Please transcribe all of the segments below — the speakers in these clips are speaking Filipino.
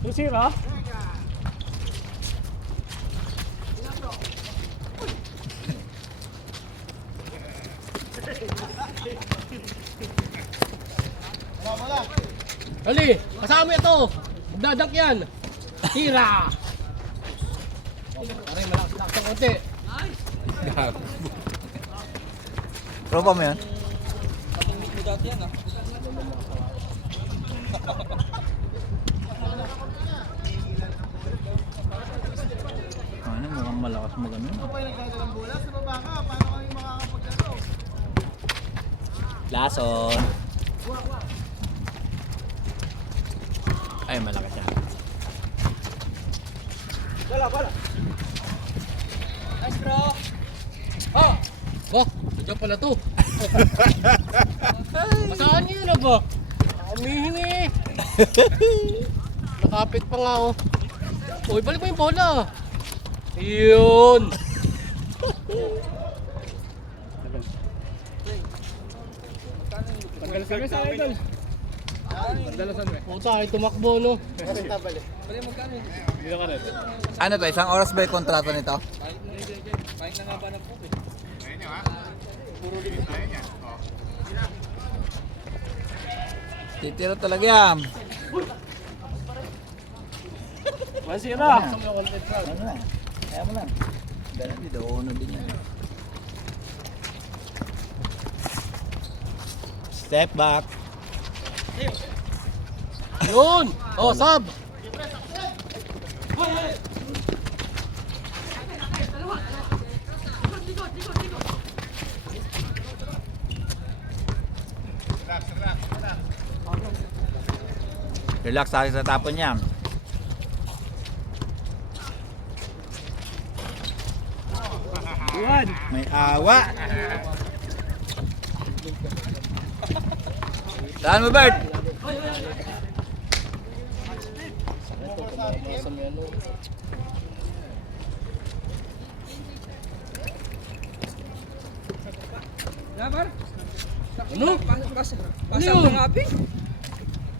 2-0. Ali, kasama ito. Magdadak yan. Tira. Aray, malakas ang konti. Tropa mo yan? Katungit mo dati yan ah. Ano, mukhang malakas mo ganun. Lason. Ay, malakas siya. Nice bro! Ah! Ba, nandiyan pala to. Masaan niyo na ba? Amihin eh. Nakapit pa nga oh. Uy, balik mo yung bola. Yun. Pagdalas kami sa idol. Pagdalasan mo. Puta, ay tumakbo no. Bali magkano yun? Dito ka rin. Ano to, isang oras ba yung kontrata nito? Kahit na nga ba ng pup eh. Titiro talaga yan. 1-0. Ano na? Kaya mo lang. Ganun, di daw uno din yan. Step back. Yun. Oh, sub. Relax tayo sa tapon niya. Juan. May awa. Saan mo, Bert? Nabar? Ano? Pasang yun? mga api?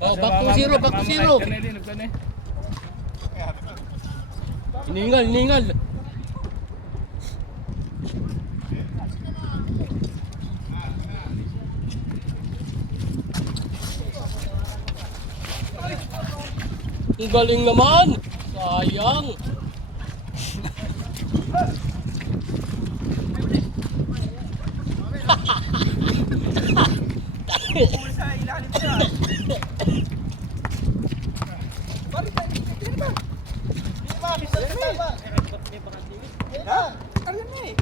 Oh, back to zero, back to zero. Hiningal, hiningal. Ang galing naman. Sayang. Sa ilalim siya. Bakit? Hindi ba? Ha? Ariyan na eh.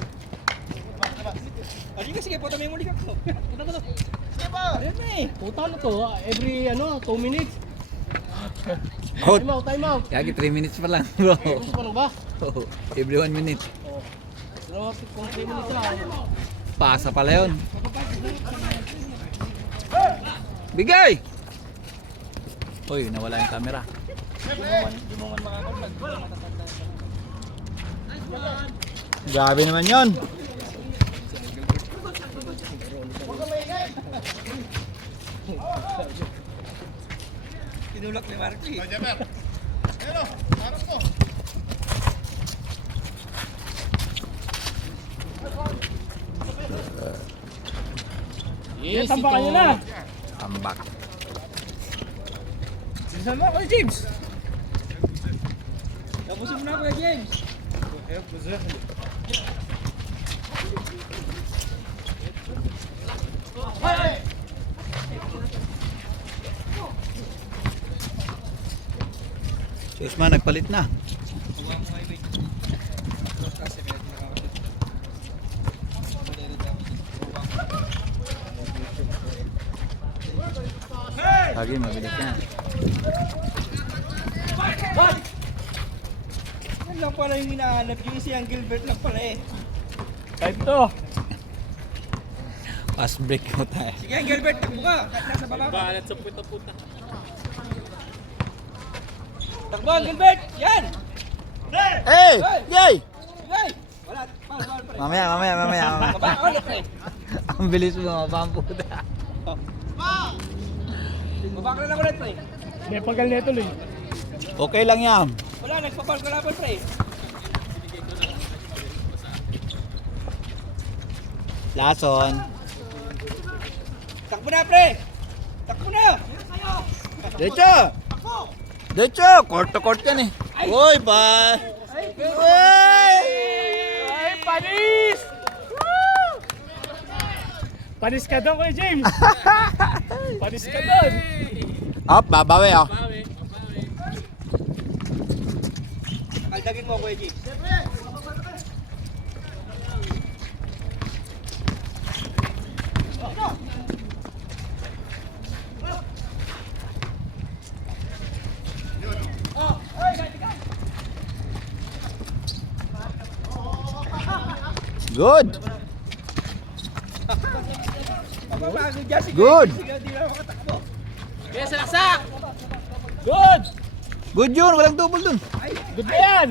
Sige, sige, puta may muli ka ko. Puta mo to. Ariyan na eh. Puta na to, every 2 minutes. Out. Time out, time out. Yagi, 3 minutes pa lang, bro. Gusto pa lang ba? Oh, every 1 minute. Oh. Pero kung 3 minutes lang. Pasa pala yun. Bigay! Uy, nawala yung camera. Di mo man makakonlag. Grabe naman yun. Tinulak ni Marky. Yes, Tambakan nyo ito. na. Ambak. Bilisan mo ako, James. Tapusin mo na Kuya James. Si Usman, nagpalit na. Lagi, mabilis yan. Yan lang pala yung hinahanap. Yung si Gilbert lang pala eh. Type to. Fast break mo tayo. Sige, Gilbert, takbo ka. Nasa baba ka. Balat sa puta-puta. Takbo, Gilbert! Yan! Hey! Yay! Hey! Wala, bawal pa rin. Mamaya. Baba, ulit eh. Ang bilis mo, mapampuda. Baba ka na lang ulit eh. May pagal na ito, Loy. Okay lang yan. Wala, nagpapal ka laban, pre. Lason. Takbo na, pre. Takbo na. Diretso! Diretso! Court to court yan eh. Uy, ba? Uy! Ay, panis! Panis ka doon, Kuya James. Panis ka doon. Up, babawi oh. Kaldagin mo, Kuya G. Good. Papabago dyan, sige. Good. Sige, di na makatakbo. Yes, laksak! Good! Good yun, walang double dun. Good na yan!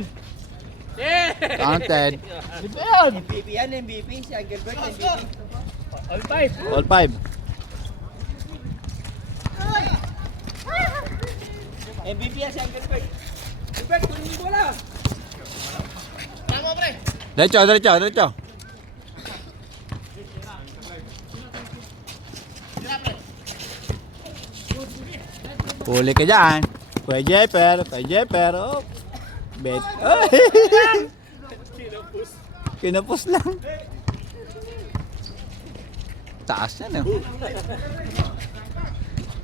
Yeah! Counted. Good na yan! MVP yan, MVP. Si Engelbert, MVP. All five. All five. MVP yan si Engelbert. Engelbert, kunin mo bola. Tama, pre! Diretso, diretso, diretso. Huli ka dyan. Kuya Jepper. Oh. Bet. Ay! Kinapos lang. Taas yan eh.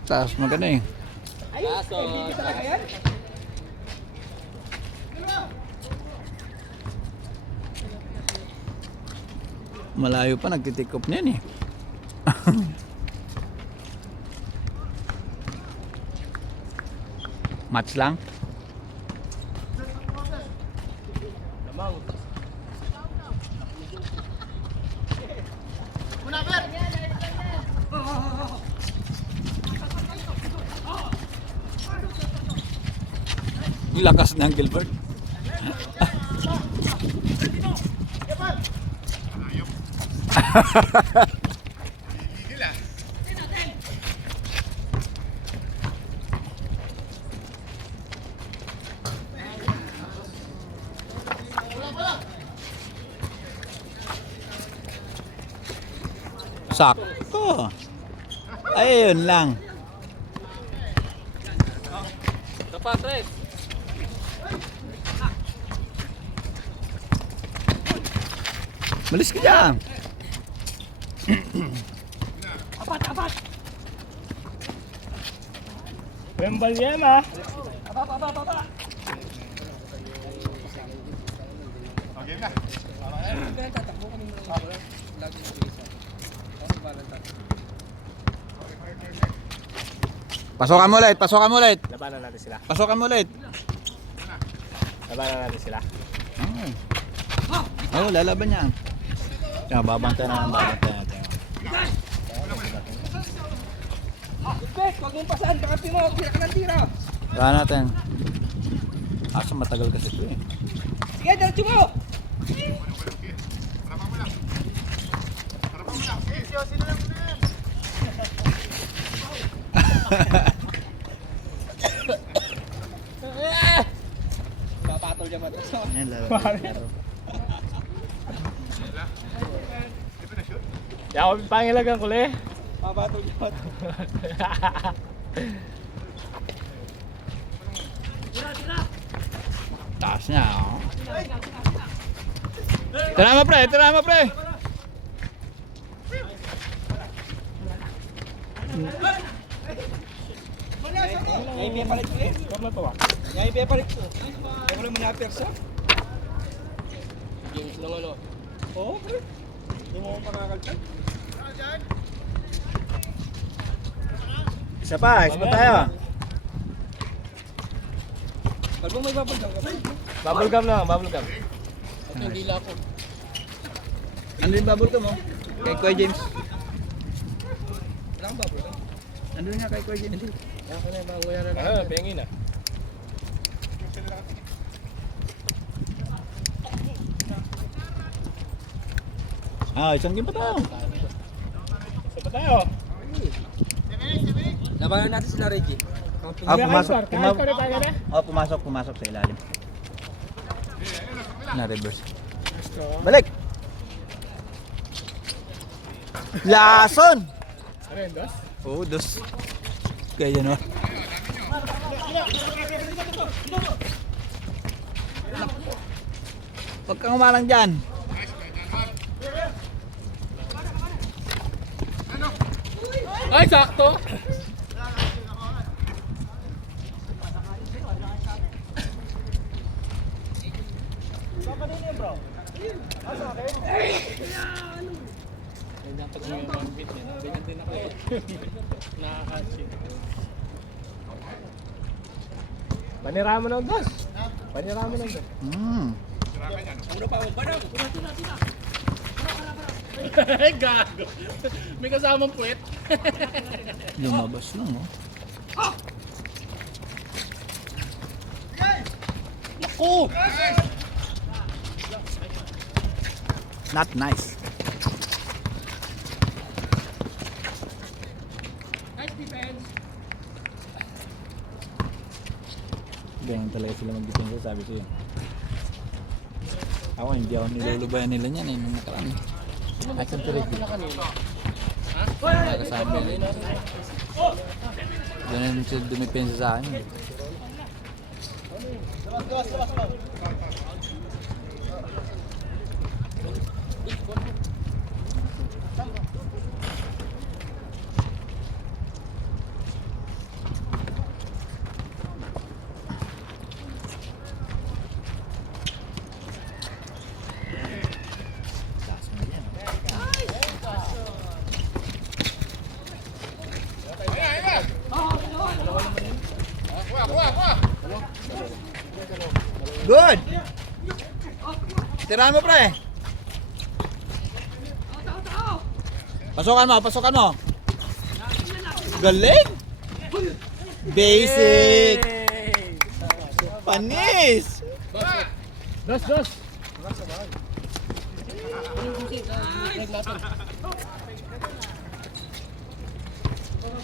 Taas maganda eh. MVP talaga yan. Malayo pa nagtitikop niyan eh. Match lang. Ang lakas ng Gilbert. Sakto. Ayun lang. Dapat, pre! Malis ka dyan. Wembal yan ah. Pasokan mo ulit, pasokan mo ulit. Labanan natin sila. Pasokan mo ulit. Labanan natin sila. Oh, lalaban niya. Kaya babantay na ng babantay natin. Engelbert, huwag mong pasahan. Baka mo, tira ka ng tira. Kaya natin. Asa matagal kasi ito eh. Sige, diretso mo. Papatol niya mata. Yan, lalaban. Yan ako pangilagang kuli. Papatol niya mata. Taas niya, oh. Tara mo, pre. Tara mo, pre. Ngayon biya palit ko eh. Stop na to ah. Ngayon biya palit ko. Ako lang manapersa. Games lang ano. Oo, pre. Hindi mo ako makakaltan. Isa pa tayo. Kalbo may babagdang ka. Bubble gum lang, bubble gum. At hindi lang ako. Ano yung bubble ka mo? Kay Kuya James. Wala kang babagdang. Andun nga kay Kuya James. Ako na yung banguyaran na. Ah, pengin ah. Isang game pa tayo. Isa pa tayo. Labanan natin sila, Reggie. Pumasok sa ilalim. Na reverse. Balik. Lason. Arendos? Oo, dos. Kaya no. Huwag kang umalang dyan. Ay, sakto! Dapat mo yung one beat niya. Ganyan din ako. Nakaka-achieve. Panira mo ng dos. Panira mo ng dos. Ay, gago. May kasamang puwet. Lumabas lang, oh. Naku! Not nice. Nice defense. Ganyan talaga sila mag-defense, sabi ko yun. Ako, hindi ako nilulubayan nila niyan eh, nung nakaraan eh. Action to review. Nakasama nila. Ganyan sila dumipensa sa akin. eh. Good! Tirahan mo, pre! Pasukan mo, pasukan mo! Galing! Basic! Panis! Dos, dos.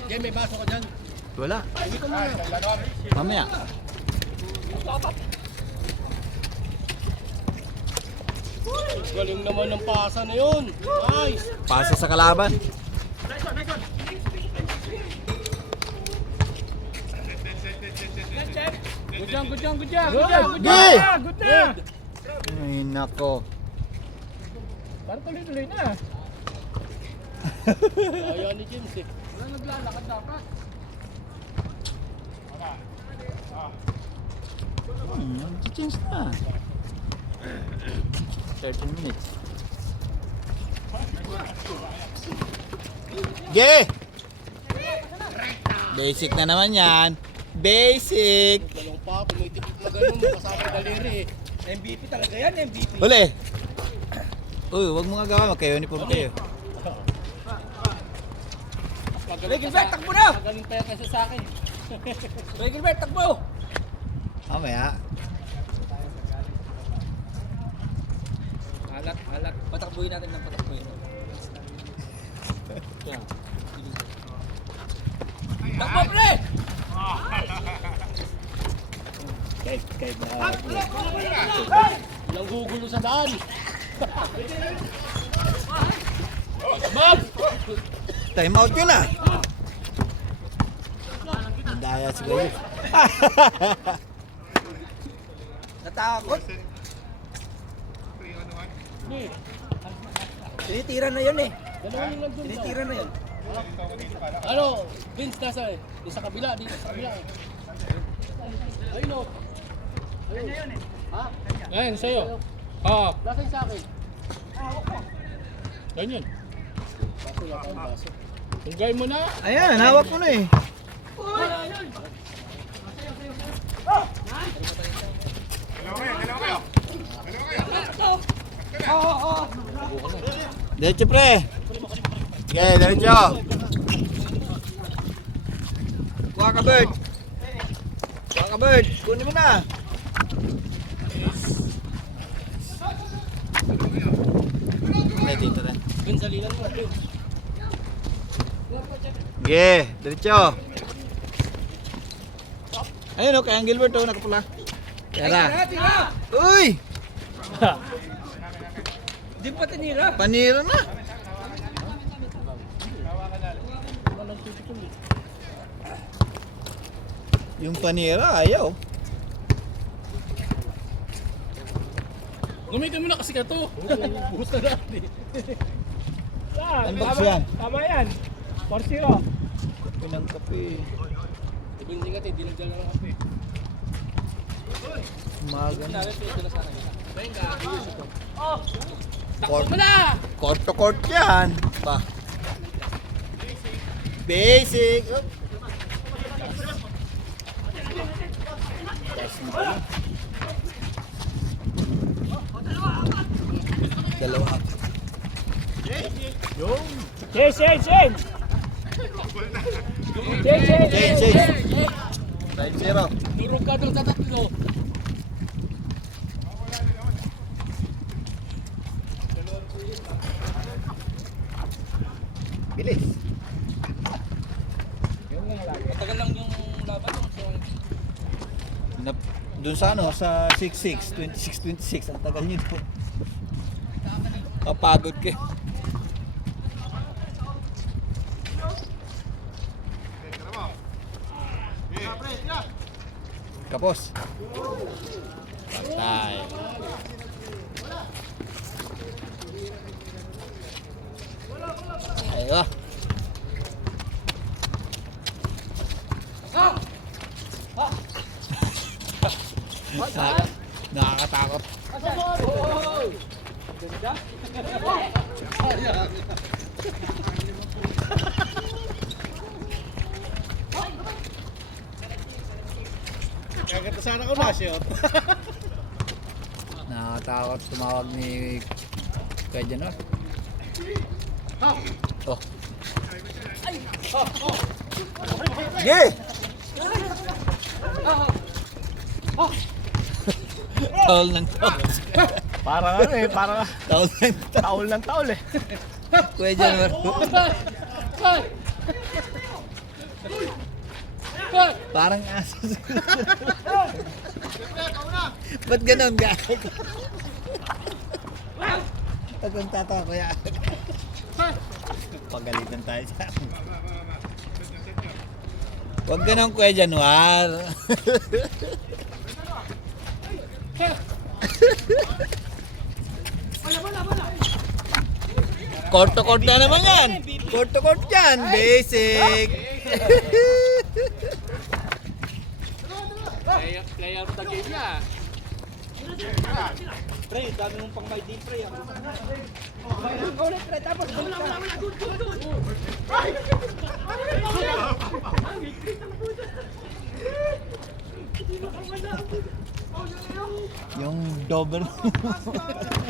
Game, may baso ko dyan. Wala. Mamaya. Galing naman ng pasa na yun. Nice! Pasa sa kalaban. Good job, good job, good job, Good, good job, good good job. na, good na. Ay, nako. Parang tuloy-tuloy na. Ayaw ni James eh. Wala naglalakad dapat. Change na. 13 minutes. Ge! Basic na naman yan. Basic! Galong pa, tumitipid na ganun, kasama yung daliri eh. MVP talaga yan, MVP. Uli! Uy, wag mo nga gawa. Magka-uniform kayo. Regelbert, takbo na! Magaling pa yan kasi sa akin. Regelbert, takbo! Mamaya. Alat. Patakbuhin natin ng patakbuhin. Takbo, pre! Kahit na. Walang gugulo sa daan. Bob! Time out yun ah. Daya siguro. Natakot. Tinitira na yun eh. Dalawa yung nandun. Tinitira na yun. Ano, Vince nasa eh. Di sa kabila, dito sa kabila eh. Ayun o. Ayun na yun eh. Ha? Ayun, sa'yo. Oo. Nasa yung sa akin. Ganyan. Baso yata yung baso. Tunggay mo na. Ayan, hawak mo na eh. Diretso pre. Okay, diretso. Kuha ka bird. Kuha ka bird. Kunin mo na. Ay, dito rin. Vince, salinan mo. Vince. Okay, diretso. Ayun o, kaya ang Gilbert o, nakapula. Tira. Uy! Di pa tinira. Panira na. Yung panira, ayaw. Gamitin mo na kasi ka to. Buhos na natin. Ano ba kasi yan? Tama yan. 4-0. Pinang kape. Ibinsin ka tayo, dinagdal na lang kape. Umaga na. Takbo mo na! Court to court yan. Pa. Basic. Oh. Dalawa. Change, change, change. Change, change, Change, change. 5-0. Durog ka doon sa tatlo. Bilis. Matagal lang yung laban. Doon sa ano, sa 6-6, 26-26, ang tagal nyo doon. Kapagod ka. Kapos. Patay. Aywa. Nakakatakot. Kaganda sana ko na shot. Nakakatakot tumawag ni Kuya Janor. Oh. Yeah! Taol ng taol. Parang ano eh, parang Taol ng taol. taol ng taol eh. Kuya Janor. Parang aso. Ba't ganun ga? Pag kung tatawa kuya. Pagalitan tayo sa Huwag ganun Kuya Januar. Court to court na naman yan. Court to court yan. Basic. Play out the game niya. Pre, dami mong pang may deep pre. Ulit pre, tapos Yung double.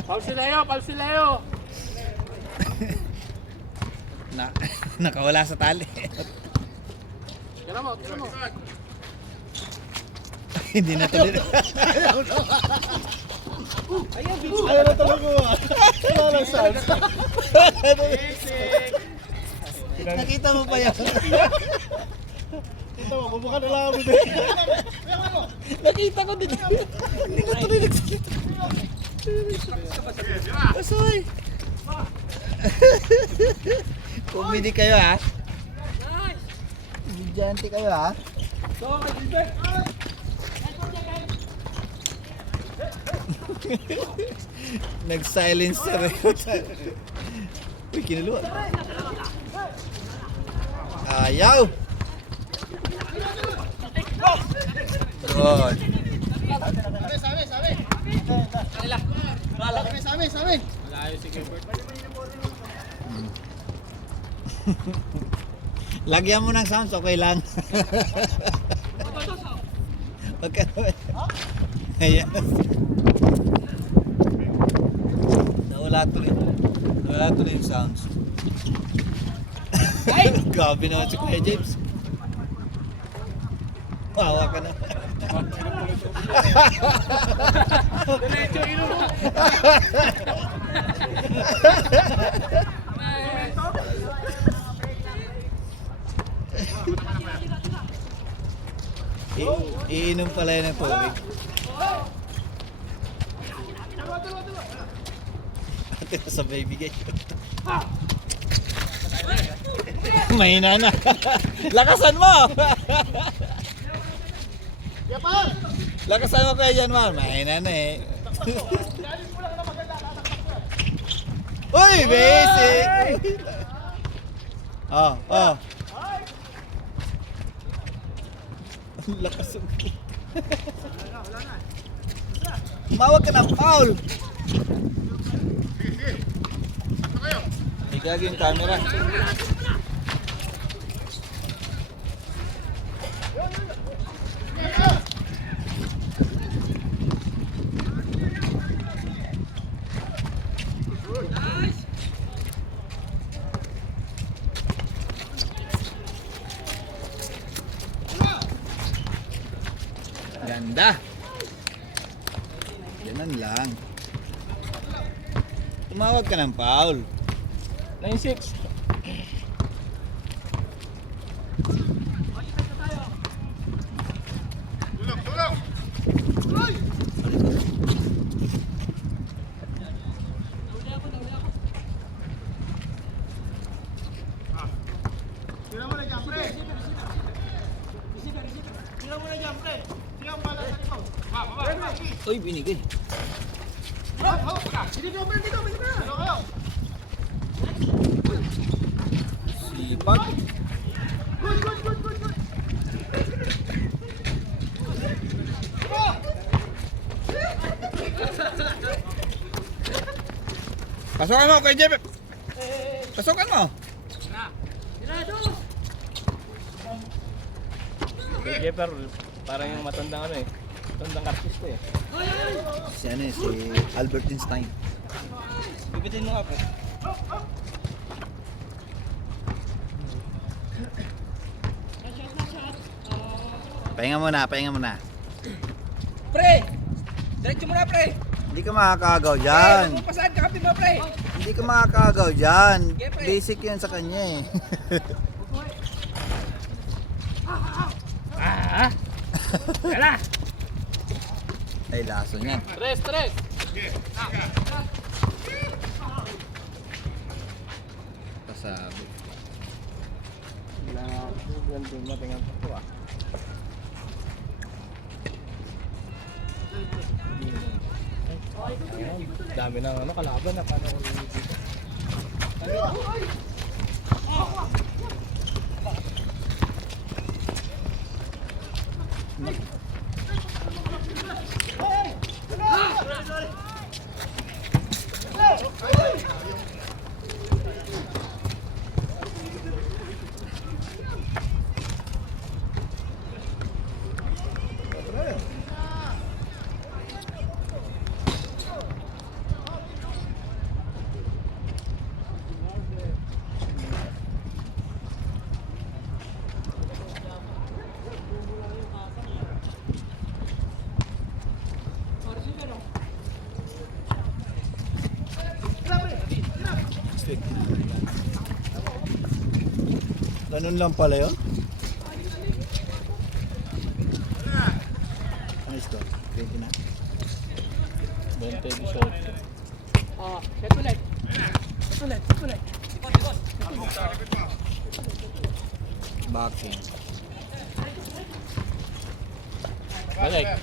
Paul Sileo, Paul Sileo. Nakawala sa tali. Tira mo, tira mo. Hindi na tuloy. Ayaw na talaga mo. Wala lang sounds. Nakita mo pa yan. Ito mo, bubukha na lang ako din. Nakita ko din. Hindi ko tuloy nagsalita. Asoy. Comedy kayo ha. Bidyante kayo ha. Nag-silence sa record. Uy, kinuluan. Ayaw! Good. Sabi. Malayo si Gilbert. Lagyan mo ng sounds, okay lang. Okay. Ayan. Nawala tuloy yung sounds. Gabi naman si Kuya James. Wawa ka na. Diretso ino mo. Iinom pala yan ng tubig. Ate, sabay bigay. Mahina na. Lakasan mo! Lakasan mo kaya dyan, man. Mahina na eh. Uy, basic! Oh, oh. Lakasan mo. Mawag ka ng foul! Igagi yung camera. Ganda. Ganun lang. Tumawag ka ng foul. 9-6. Uy, binigay. Sipag. Pasukan mo kay Jeff. Pasukan mo. Kay Jeffer, parang yung matandang ano eh. Matandang artista eh. Si ano eh, si Albert Einstein. Bibitin mo nga po. Pahinga muna, pahinga muna. Pre! Diretso mo na, pre! Hindi ka makakagaw dyan. Pasahan ka kapit mo, pre! Hindi ka makakagaw dyan. Okay, pre. Basic yan sa kanya eh. Kala! Ay, laso niyan. Tres. Pasabi. Yan din matingan pa po ah. Dami ng ano, kalaban na paano ko dito. Ganun lang pala yun? Ano score? 20 na? 20-18. Ah, set ulit. Backing. Balik.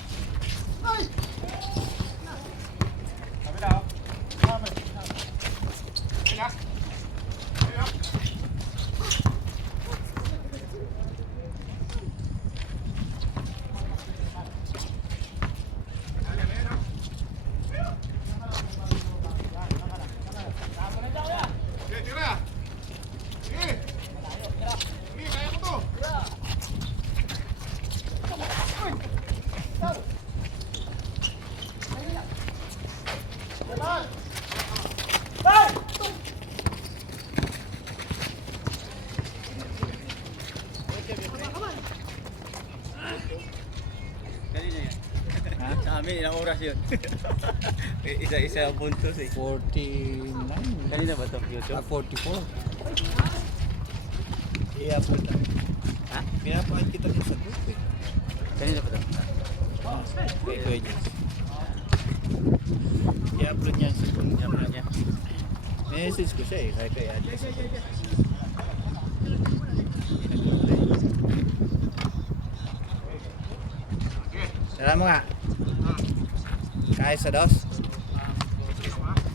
Sa amin, ilang oras yun? Isa-isa ang puntos eh. 49. Kanina ba ito? YouTube? 44. I-upload na. Ha? Pinapahan kita din sa group eh. Kanina pa daw. Kay Kuya Jens. I-upload niya sa phone niya. Message ko siya eh, kaya address ko. Salamat nga. Kaya sa dos?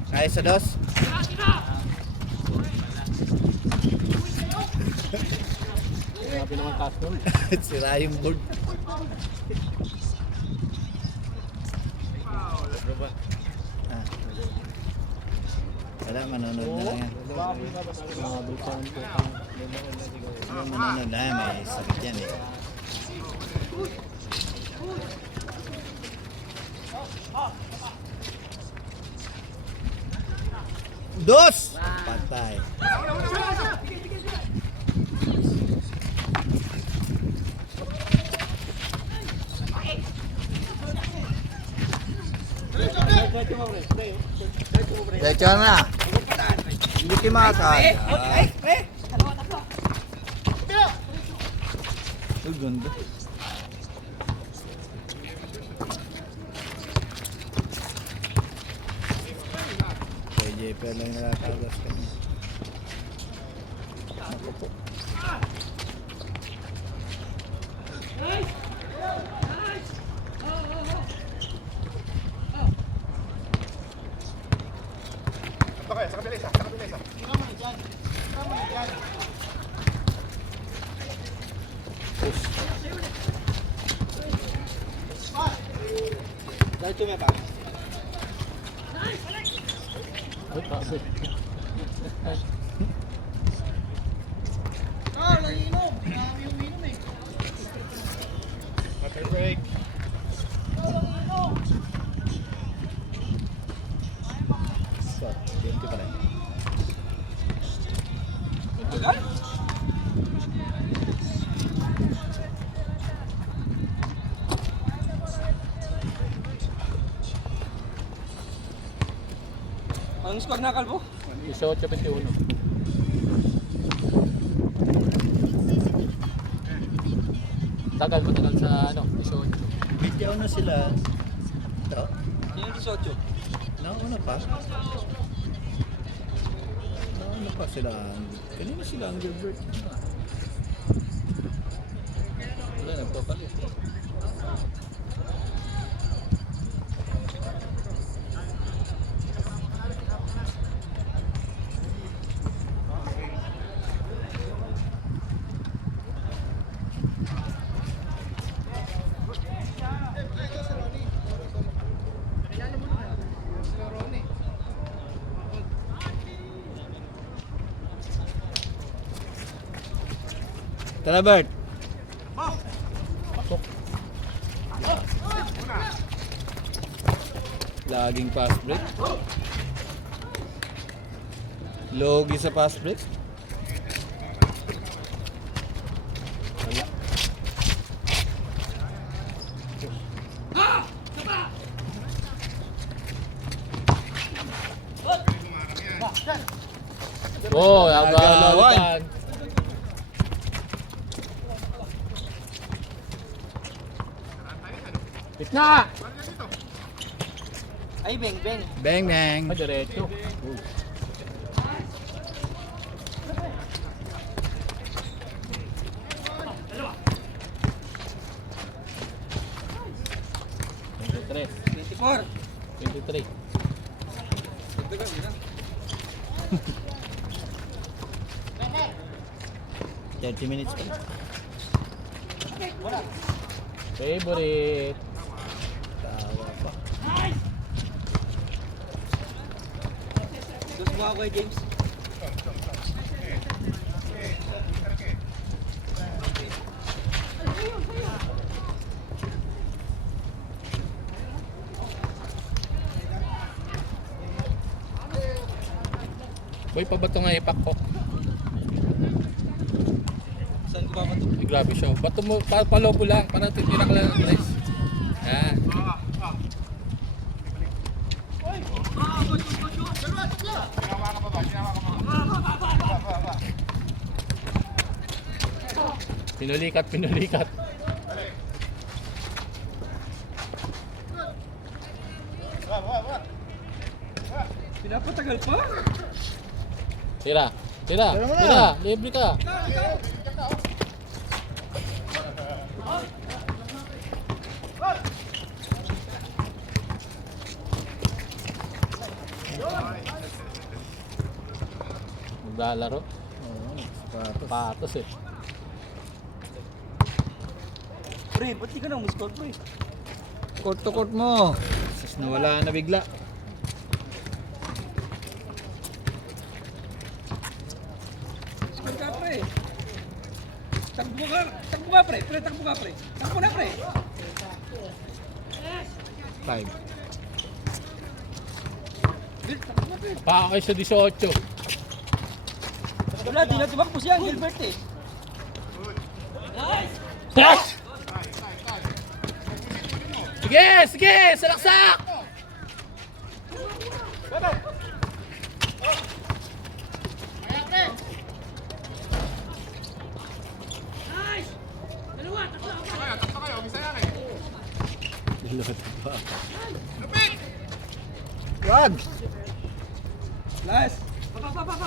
Kaya sa dos? Grabe naman custom. Sira yung board. Ah. Wala, manonood na lang yan. Mga bulsan po. Yung manonood na yan, may sakit yan eh. Dos! Patay. Diretso na. Hindi kimakad. Uy, ganda. Kay JP lang nakakagas kami. Ako po. Dahil tumeba. Uy, grabe. So, 20 pa rin. Ang squad na kalbo? 18-21. Matagal sa ano, 18. Bigyan na sila. Ito. Sino yung 18? Nauna pa. Nauna pa sila. Kanina sila ang Gilbert. Wala, nagpapalit. Tara, Bert. Laging fast break. Logi sa fast break. Wala. Oh, Agawan. agawan. Pitna! Ay, beng, beng. Bang, bang. Ay, diretso. Tres. 24. 23. 30 minutes pa. Favorite. Tawa pa. Gusto mo ako kay James? Boy, pa ba ito nga ipakpok? Saan ko ba ito? Ay, grabe siya. Bato mo, palobo lang. Para titira ka lang ng guys. Yan. Pinulikat. Pinapatagal pa? Tira. Tira. Tira mo na. Tira. Libre ka. Maglalaro. Patos eh. Pre, ba't di ka na umuscore, pre? Court to court mo. Sus, nawala na bigla. Score ka, pre. Takbo ka, pre. Pre, takbo ka, pre. Takbo na, pre. 5. Bill, takbo na, pre. Pa kayo sa 18. Wala, di na tumakbo siya, Gilbert eh. Yes! Sige! Sige! Salaksak! Wag! Last. Pa.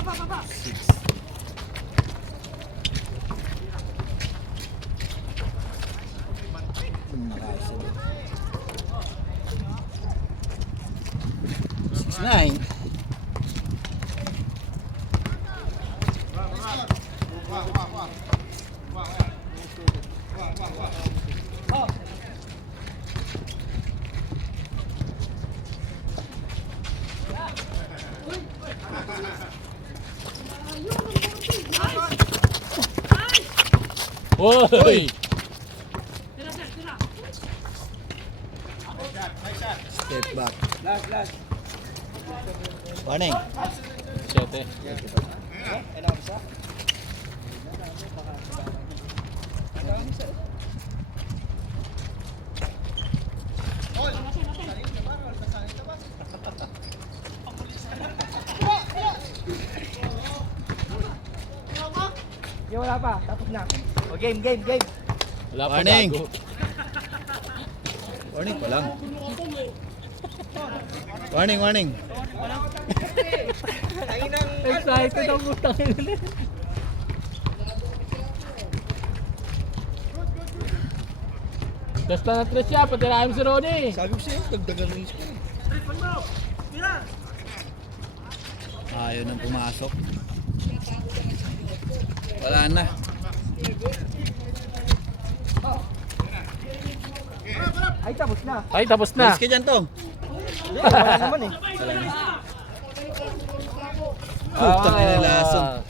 Nakaisa din. 6-9. Uy! Step back. Last. Warning. 7. Yung wala pa, tapos na. O, game. Wala pa Warning. gago. Warning pa lang. Warning. Excited ang putang ina. Basta na 3 siya, patirahin mo si Ronnie. Sabi ko sa'yo, dagdagan mo yung score. Ayaw nang pumasok. Wala na. Ay, tapos na. Ay, tapos na. Bilis ka dyan, Tong. Wala naman eh. Putang ina, lason.